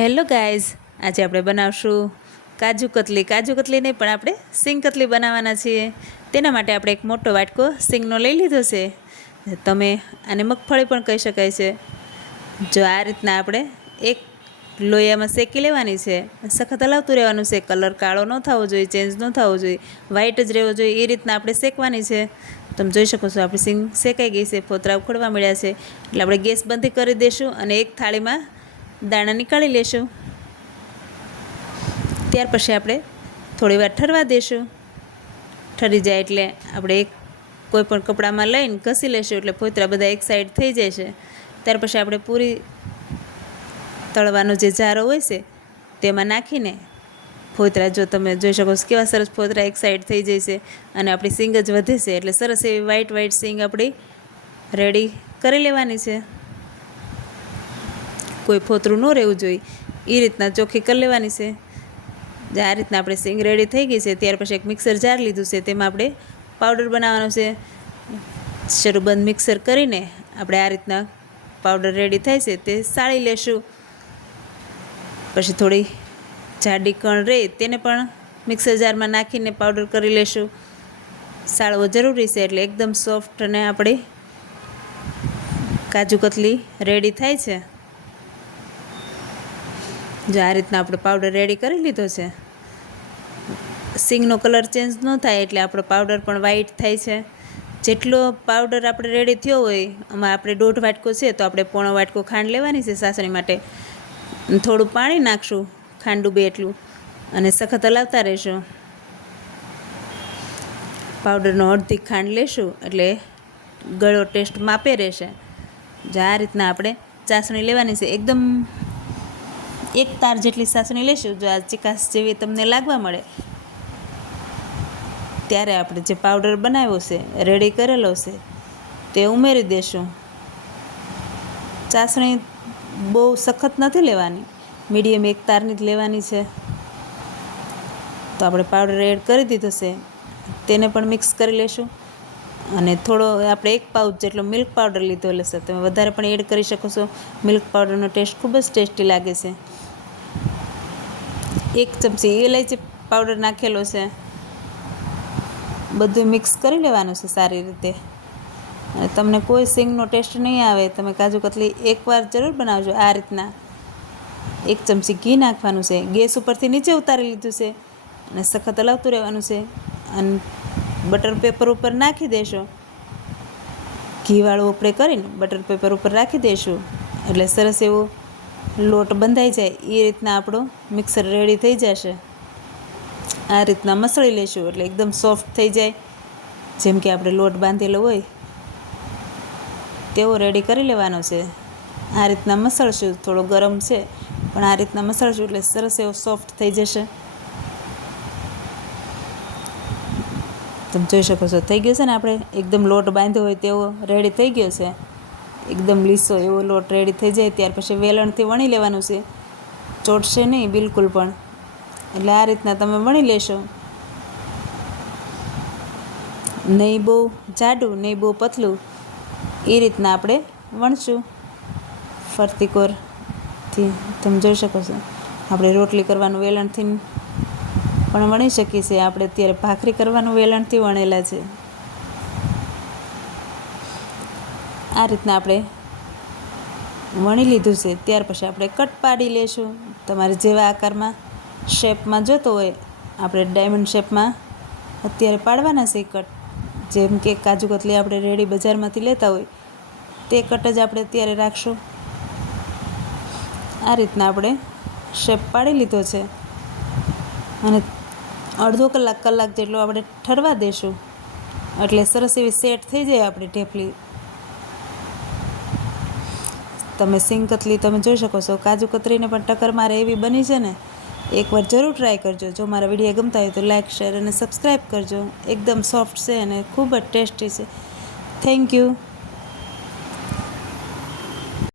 Hello guys, આજે આપણે બનાવશું કાજુ કતલી નહીં પણ આપણે સિંગ કતલી બનાવવાના છીએ। તેના માટે આપણે એક મોટો વાટકો સિંગનો લઈ લીધો છે। તમે આને મગફળી પણ કહી શકાય છે। જો આ રીતના આપણે એક લોયામાં શેકી લેવાની છે। સખત હલાવતું રહેવાનું છે। કલર કાળો ન થવો જોઈએ, ચેન્જ ન થવો જોઈએ, વ્હાઈટ જ રહેવો જોઈએ, એ રીતના આપણે શેકવાની છે। તમે જોઈ શકો છો આપણી સિંગ શેકાઈ ગઈ છે, ફોતરા ઉખડવા મળ્યા છે, એટલે આપણે ગેસ બંધ કરી દઈશું અને એક થાળીમાં દાણા નીકાળી લેશું। ત્યાર પછી આપણે થોડીવાર ઠરવા દઈશું। ઠરી જાય એટલે આપણે એક કોઈપણ કપડામાં લઈને ઘસી લેશું, એટલે ફોતરા બધા એક સાઈડ થઈ જાય છે। ત્યાર પછી આપણે પૂરી તળવાનો જે જારો હોય છે તેમાં નાખીને ફોતરા, જો તમે જોઈ શકો છો કેવા સરસ ફોતરા એક સાઈડ થઈ જાય છે અને આપણી સિંગ જ વધે છે, એટલે સરસ એવી વ્હાઈટ સિંગ આપણી રેડી કરી લેવાની છે। કોઈ ફોતરું ન રહેવું જોઈએ, એ રીતના ચોખ્ખી કરી લેવાની છે। આ રીતના આપણે સિંગ રેડી થઈ ગઈ છે। ત્યાર પછી એક મિક્સર જાર લીધું છે, તેમાં આપણે પાવડર બનાવવાનો છે। શરૂ બંધ મિક્સર કરીને આપણે આ રીતના પાવડર રેડી થાય છે તે સાળી લેશું। પછી થોડી જાડી કણ રહે તેને પણ મિક્સર જારમાં નાખીને પાવડર કરી લેશું। સાળવો જરૂરી છે, એટલે એકદમ સોફ્ટ અને આપણી કાજુ કતલી રેડી થાય છે। જો આ રીતના આપણે પાવડર રેડી કરી લીધો છે। સિંગનો કલર ચેન્જ ન થાય એટલે આપણો પાવડર પણ વ્હાઈટ થાય છે। જેટલો પાવડર આપણે રેડી થયો હોય, આમાં આપણે 1.5 વાટકો છે તો આપણે 1.5 વાટકો ખાંડ લેવાની છે સાસણી માટે। થોડું પાણી નાખશું, ખાંડ ડૂબે એટલું, અને સખત હલાવતા રહીશું। પાવડરનો અડધી ખાંડ લેશું એટલે ગળો ટેસ્ટ માપે રહેશે। જો આ રીતના આપણે ચાસણી લેવાની છે, એકદમ એક તાર જેટલી ચાસણી લેશું। જો આ ચિકાસ જેવી તમને લાગવા મળે ત્યારે આપણે જે પાવડર બનાવ્યો છે, રેડી કરેલો છે, તે ઉમેરી દેશું। ચાસણી બહુ સખત નથી લેવાની, મીડિયમ એક તારની જ લેવાની છે। તો આપણે પાવડર એડ કરી દીધો છે, તેને પણ મિક્સ કરી લેશું। અને થોડો આપણે 1 પાઉચ જેટલો મિલ્ક પાવડર લીધો છે, તમે વધારે પણ એડ કરી શકો છો। મિલ્ક પાવડરનો ટેસ્ટ ખૂબ જ ટેસ્ટી લાગે છે। 1 ચમચી ઇલાયચી પાવડર નાખેલો છે। બધું મિક્સ કરી લેવાનું છે સારી રીતે। અને તમને કોઈ સિંગનો ટેસ્ટ નહીં આવે, તમે કાજુ કતલી એકવાર જરૂર બનાવજો આ રીતના। 1 ચમચી ઘી નાખવાનું છે, ગેસ ઉપરથી નીચે ઉતારી લીધું છે અને સખત હલાવતું રહેવાનું છે। અને બટર પેપર ઉપર નાખી દેશો, ઘીવાળું આપણે કરીને બટર પેપર ઉપર રાખી દઈશું, એટલે સરસ એવો લોટ બંધાઈ જાય, એ રીતના આપણું મિક્સર રેડી થઈ જશે। આ રીતના મસળી લેશું એટલે એકદમ સોફ્ટ થઈ જાય, જેમ કે આપણે લોટ બાંધેલો હોય તેવો રેડી કરી લેવાનો છે। આ રીતના મસળશું, થોડો ગરમ છે પણ આ રીતના મસળશું એટલે સરસ એવો સોફ્ટ થઈ જશે। તમે જોઈ શકો છો થઈ ગયો છે ને, આપણે એકદમ લોટ બાંધ્યો હોય તેવો રેડી થઈ ગયો છે। એકદમ લીસો એવો લોટ રેડી થઈ જાય ત્યાર પછી વેલણથી વણી લેવાનું છે, ચોટશે નહીં બિલકુલ પણ। એટલે આ રીતના તમે વણી લેશો, નહીં બહુ જાડું નહીં બહુ પતલું, એ રીતના આપણે વણશું ફરતી કોરથી। તમે જોઈ શકો છો આપણે રોટલી કરવાનું વેલણથી પણ વણી શકીએ છીએ, આપણે અત્યારે ભાખરી કરવાનું વેલણથી વણેલા છે। આ રીતના આપણે વણી લીધું છે। ત્યાર પછી આપણે કટ પાડી લેશું, તમારે જેવા આકારમાં શેપમાં જોતો હોય। આપણે ડાયમંડ શેપમાં અત્યારે પાડવાના છે કટ, જેમ કે કાજુ કતલી આપણે રેડી બજારમાંથી લેતા હોય તે કટ જ આપણે અત્યારે રાખશું। આ રીતના આપણે શેપ પાડી લીધો છે અને અડધો કલાક જેટલો આપણે ઠરવા દેશું, એટલે સરસ એવી સેટ થઈ જાય આપણી ઢેફલી। તમે સિંગ કતલી તમે જોઈ શકો છો, કાજુ કતરીને પણ ટક્કર મારે એવી બની છે ને। એકવાર જરૂર ટ્રાય કરજો। જો મારા વિડીયો ગમતા હોય તો લાઇક, શેર અને સબસ્ક્રાઈબ કરજો। એકદમ સોફ્ટ છે અને ખૂબ જ ટેસ્ટી છે। Thank you.